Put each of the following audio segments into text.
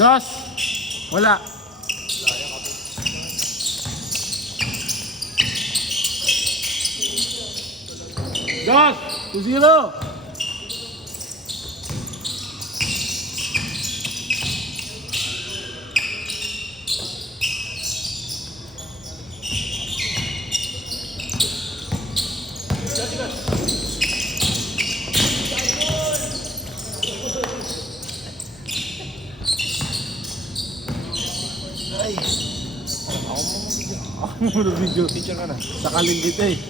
Dos. Wala. Dos. 2-0. Ako muna video. Picture ka na. Sakalin kita eh.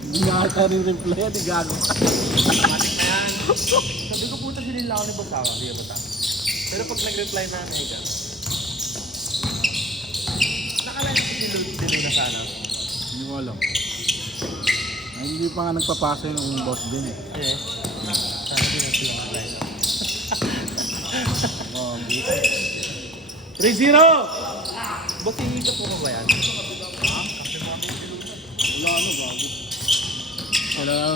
Hindi nakaka rin reply yan, gago ka. Matik na yan. Sabi ko puta sinila ako ni Basawa. Hindi ba ta? Pero pag nag-reply na ano yan. Nakalala ko dilo na sana. Hindi ko alam. Ay, hindi pa nga nagpapasa yung boss din eh. Eh. Sana din na sila makalala. Oh, 3-0! Ba't hihigap mo ba yan? Wala ano, gago.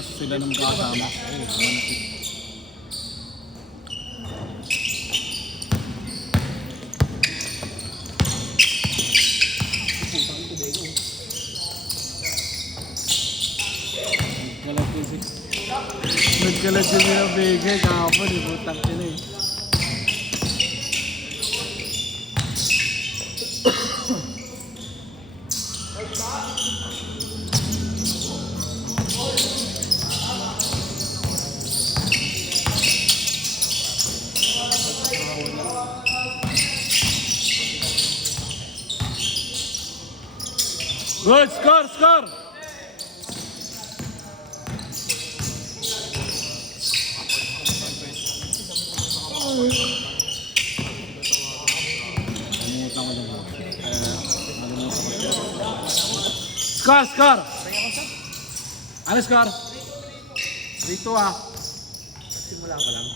Sila nang kasama. Nagkalat yung mga bigay, kahapon eh, putang ina eh. Good, score! Score! Ano score? 3-2 ah. Simula pa lang.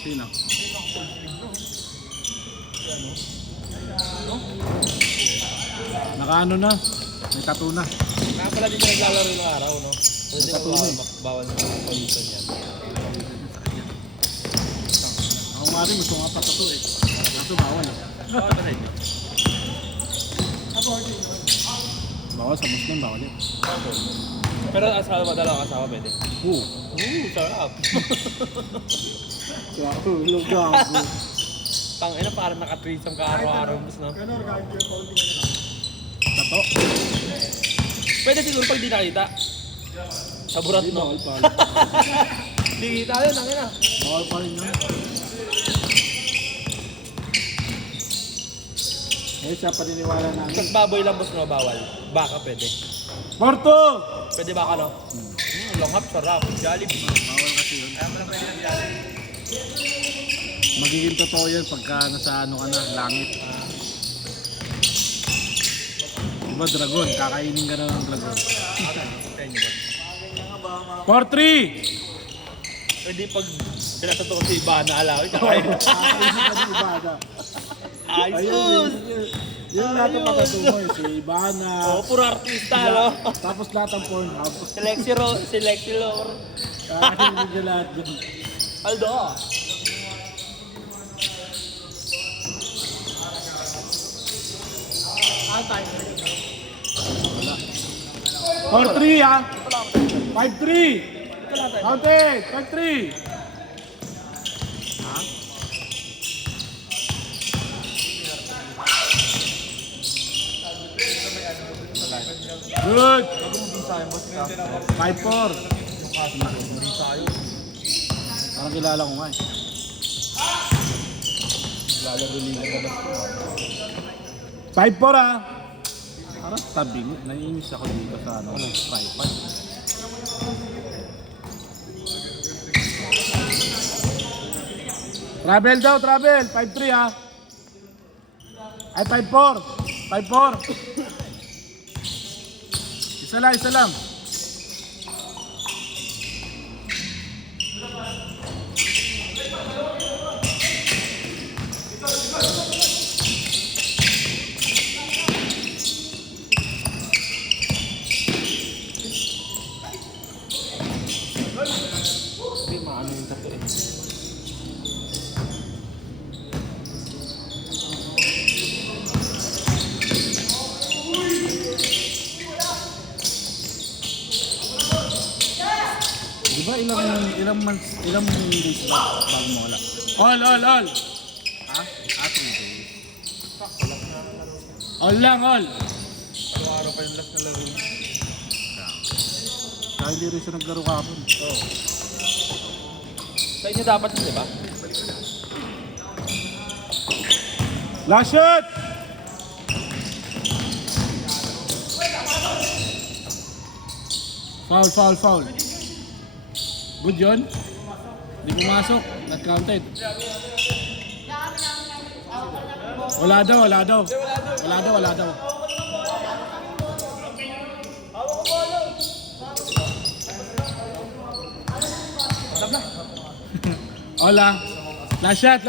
Sino? Nakaano na? May tattoo na. Kaya pala din naglalaro ng araw, no? Pwede mo bawal na pollution yan. Ako nga rin, gusto nga pa tattoo eh. Kaso bawal eh. Bawal ba rin? Bawal sa Muslim, bawal eh. Pero asawa, dalawang asawa pwede. Oo. Sarap. Gago, gago. Pang ina, parang naka-threesome ka araw-araw, boss, no? Tato? Pwede siguro pag di nakita. Sa burat, Hindi, no? bawal pa rin. Di kita yun, ang ina. Bawal pa rin yun. Eh, sa paniniwala namin. Tapos baboy lang, boss, no? Bawal. Baka pwede. Porto! Pwede baka, no? Long hop, sarap. Jollibee. Bawal kasi yun. Kaya pala pwede ng Jollibee. Magiging totoo yan pagka nasa ano ka na, langit. Diba dragon? Kakainin ka na ng dragon. 4-3! Pwede pag pinatato ko si Ibana, alawin. Kakain. Kakainin ka ng Ibana. Ayos! Yun lahat ang pagkatumo eh. Si Ibana. Oo, puro artista, no? Tapos lahat ang Pornhub. Si Lexi Lor. Kakainin ka lahat dyan. Aldo. Ang time. 4-3 ah! 5-3! Wala tayo. Counted! 5-3! Good! 5-4. Parang kilala ko nga eh. Lalaro liga ka na. 5-4 ah! Parang tabing. Naiinis ako dito sa ano, tripod. Travel daw, travel! 5-3 ah! Ay, 5-4! 5-4. Isa lang, isa lang. Hindi, maano yung tato eh. Di ba ilang months, ilang days ba bago mo wala? All. Ha? 3 days. All lang, all. Araw-araw pa yung last na laro. Kaya hindi rin siya naglaro kahapon. Oo. Sa inyo dapat yun, di ba? Last shot! Foul. Good yun? Hindi pumasok. Not counted. Wala daw. Hola. Last shot.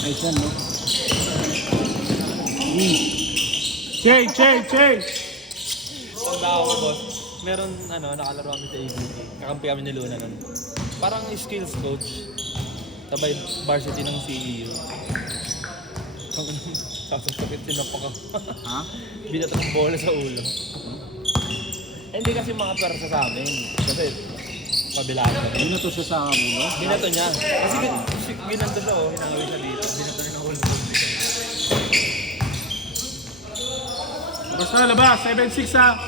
Nice one, no? Change. Tanda ako, boss. Meron, nakalaro kami sa ABT. Kakampi kami ni Luna nun. Parang skills coach. Sabay varsity ng CEU. Sasasakit sinapok ako. Ha? Binato ng bola sa ulo. Hindi kasi mga persa sa amin. Kasi pabilaan kami. Ano to sa ulo? Binato niya. Kasi ginanto siya, hinangawin siya dito. Binato niya ng ulo. Labas. 7-6 ha.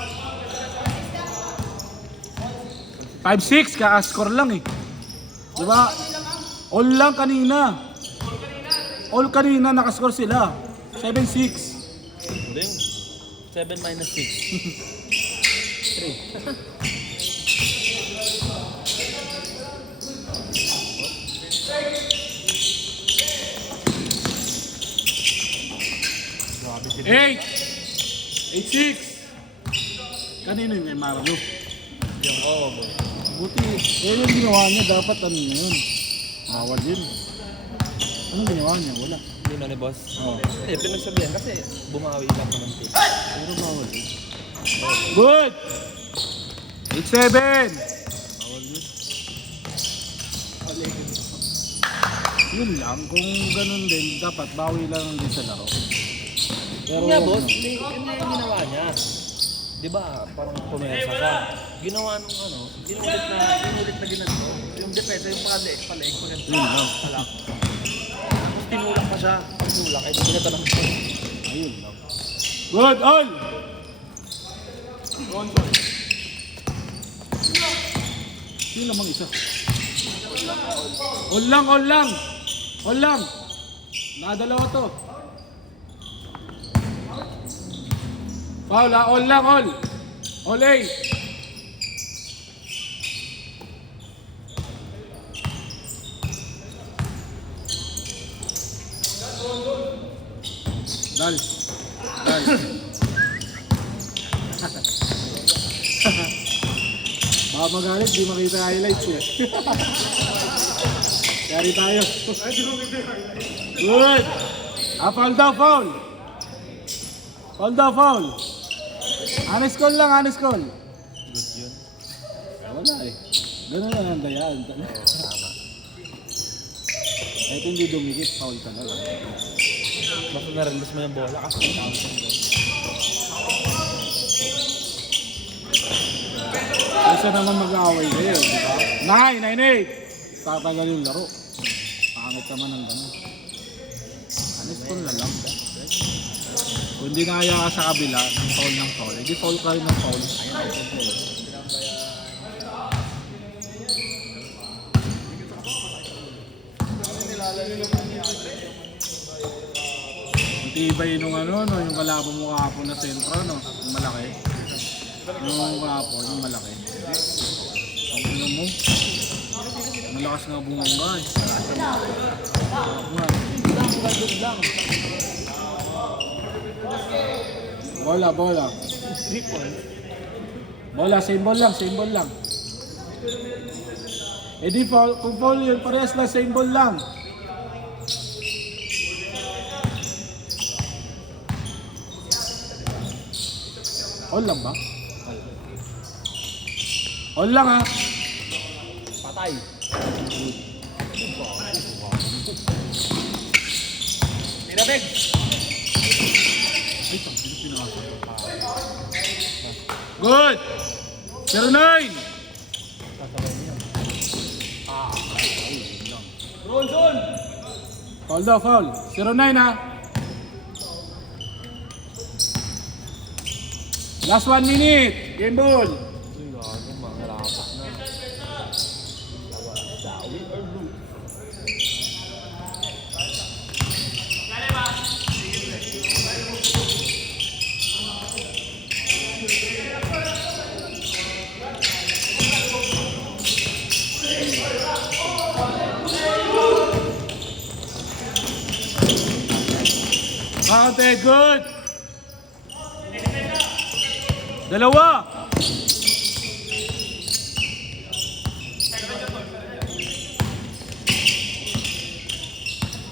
5-6, ka-score lang eh. Diba? All lang kanina. All kanina nakascore sila. 7-6. Hindi. 7 minus 6. 3. Grabe sila. 8-6. Kanino yung may maralo? Yung oo, boy. Buti, yung ginawa niya, dapat ano yun? Awal yun. Anong ginawa niya? Wala. Hindi na ni boss. Oo. Eh, pinagsabihan kasi bumawi lang naman ito. Pero bawal yun. Good! 8-7! Bawal yun. Yun lang, kung ganun din, dapat bawi lang din sa laro. Pero Nga boss, yun na yung ginawa niya. Di ba, parang pumesa siya. Ginawa nung inulit na ginanto. Yung depensa, yung palaig pa ganito. Yun lang. Palak. Tapos tinulak pa siya. Tinulak, eh, binata lang siya. Ayun lang. Good, all! Yun lamang isa. All lang. Nakadalawa to. Foul ha, all lang, all. All A. Dal. Baka magalit, di makita highlights eh. Kari tayo. Good. Foul daw, foul. Honest call lang, honest call. Good yun. Wala eh. Ganun lang ang dayaan. Tama. Kahit hindi dumikit, foul talaga. Basta na-release mo yung bola kasi tawag yung bola. Kaysa naman mag-aaway kayo, di ba? 9-8! Tatagal yung laro. Pangit naman ang gano'n. Honest call na lang. Kung hindi naya ka sa kabila, foul ng foul. Hindi foul ka rin ng foul. Ang tibay nung yung kalaban mo kahapon na sentro, no? Yung malaki. Yung kahapon, yung malaki. Ano mo? Malakas nga bumamba eh. Nga. Bola. 3 points. Bola, same ball lang. Eh di foul, kung foul yun, parehas na same ball lang. All lang ba? All lang ha. Patay. Tinabig. Ay, tang, sino pinakasal? Good! 09! Bronson. Foul daw, foul. 09 ha. Last 1 minute. Game ball. Uy, gago, mga lapat na. Sawi or blue? Counted, good. Dalawa.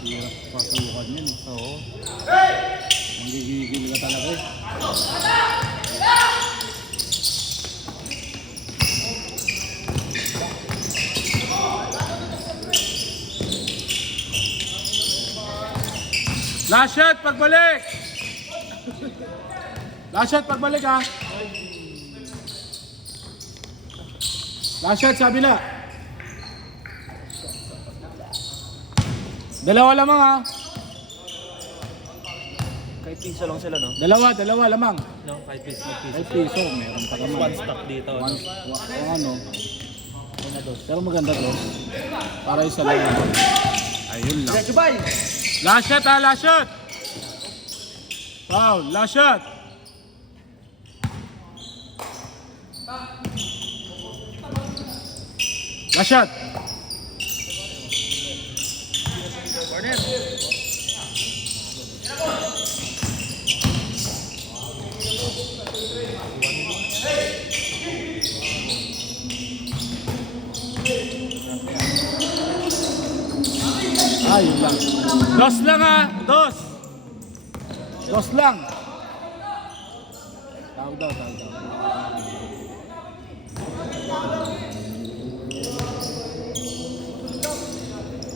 Hirap pasukan yan eh. Oo. Manggigigil ka talaga eh. Last shot, pagbalik! Last shot, pagbalik ha! Last shot, sabi na. Dalawa lamang ha. Kahit piso lang sila, no? Dalawa lamang. No, kahit piso, Ay piso, meron pa naman. One stop dito, no? Ano? Pero maganda to. Para isa lang. Ayun lang. Jubay! Last shot ha, last shot! Foul, last shot! Last shot! Corner! Ayun lang. Dos lang ha, dos! Dos lang! Tawag daw.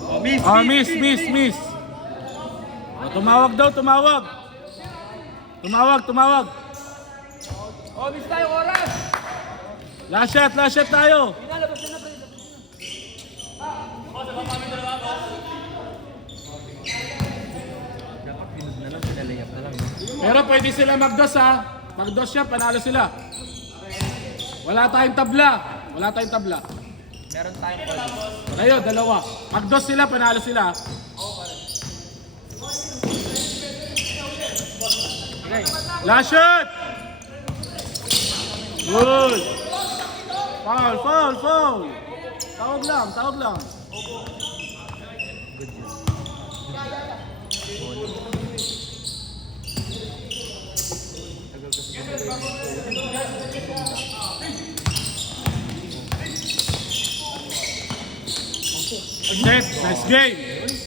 Oh, miss! Ah, miss. Oh, tumawag daw, tumawag. Oh, miss tayo, oras! Last shot tayo. Dapat pinod na lang, pinalayap na lang. Pero pwede sila magdos ha. Magdos siya, panalo sila. Wala tayong tabla. Meron tayong pwede. Kayo, dalawa. Magdos sila, panalo sila. Okay. Last shot! Good! Foul! Tawag lang. Good yun. Tagal kasi Set, nice game.